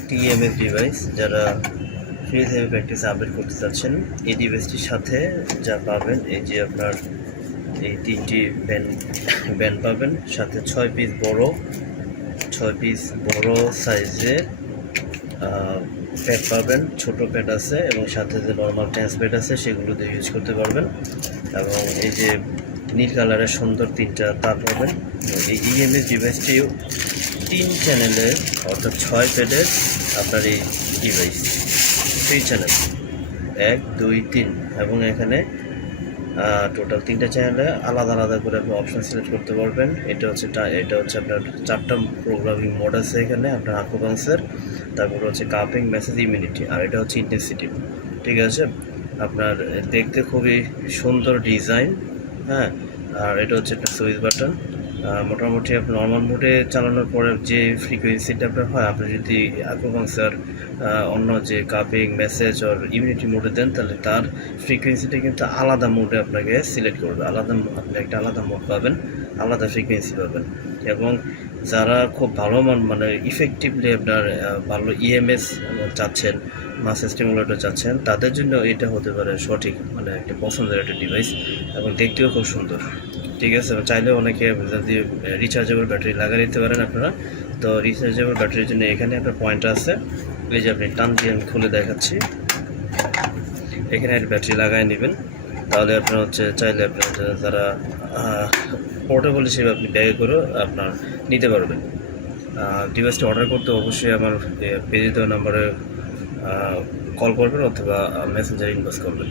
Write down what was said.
একটি EMS device যারা free therapy practice update করতে চাচ্ছেন, এই ডিভাইসটির সাথে যা পাবেন এই যে আপনার এই তিনটি ব্যান্ড পাবেন, সাথে 6 পিস বড় সাইজের প্যাড পাবেন, ছোট প্যাড আছে এবং সাথে যে নর্মাল ট্যান্স প্যাড আছে সেগুলো দিয়ে ইউজ করতে পারবেন। এবং এই যে নীল কালারের সুন্দর তিনটা তার পাবেন। এই ইএমএস ডিভাইসটিও 3 চ্যানেলের অর্থাৎ 6 প্যাডের আপনার এই ডিভাইস 3 চ্যানেল 1 2 3 এবং এখানে টোটাল 3টা চ্যানেলে আলাদা আলাদা করে আপনি অপশন সিলেক্ট করতে পারবেন। এটা হচ্ছে আপনার 4টা প্রোগ্রামিং মোড আছে এখানে, আপনার আকুপাংসের, তারপর হচ্ছে কাপিং, মেসেজ, ইমিউনিটি, আর এটা হচ্ছে ইন্টেন্সিটি। ঠিক আছে, আপনার দেখতে খুবই সুন্দর ডিজাইন। হ্যাঁ, আর এটা হচ্ছে একটা সুইচ বাটন। মোটামুটি আপনার নর্মাল মোডে চালানোর পরে যে ফ্রিকোয়েন্সিটা আপনার হয়, আপনি যদি আকুপাংসার অন্য যে কাপিং, মেসেজ আর ইমিউনিটি মোডে দেন তাহলে তার ফ্রিকোয়েন্সিটা কিন্তু আলাদা মোডে আপনাকে সিলেক্ট করবে। আপনি একটা আলাদা মোড পাবেন, আলাদা ফ্রিকোয়েন্সি পাবেন। এবং যারা খুব ভালো মানে ইফেক্টিভলি আপনার ভালো ইএমএস চাচ্ছেন, মাসেজ স্টিমুলেটর চাচ্ছেন, তাদের জন্য এটা হতে পারে সঠিক মানে একটা পছন্দের একটা ডিভাইস, এবং দেখতেও খুব সুন্দর। ঠিক আছে, চাইলে অনেকে যদি রিচার্জেবল ব্যাটারি লাগিয়ে নিতে পারেন আপনারা। তো রিচার্জেবল ব্যাটারির জন্য এখানে একটা পয়েন্ট আছে, এই যে আপনি টান দিয়ে আমি খুলে দেখাচ্ছি, এখানে একটা ব্যাটারি লাগাই নেবেন। তাহলে আপনার হচ্ছে চাইলে আপনার যারা পোর্টেবল হিসেবে আপনি ব্যাগে করে আপনার নিতে পারবেন। ডিভাইসটা অর্ডার করতে অবশ্যই আমার পেজে দেওয়া নাম্বারে কল করবেন অথবা মেসেঞ্জারে ইনবক্স করবেন।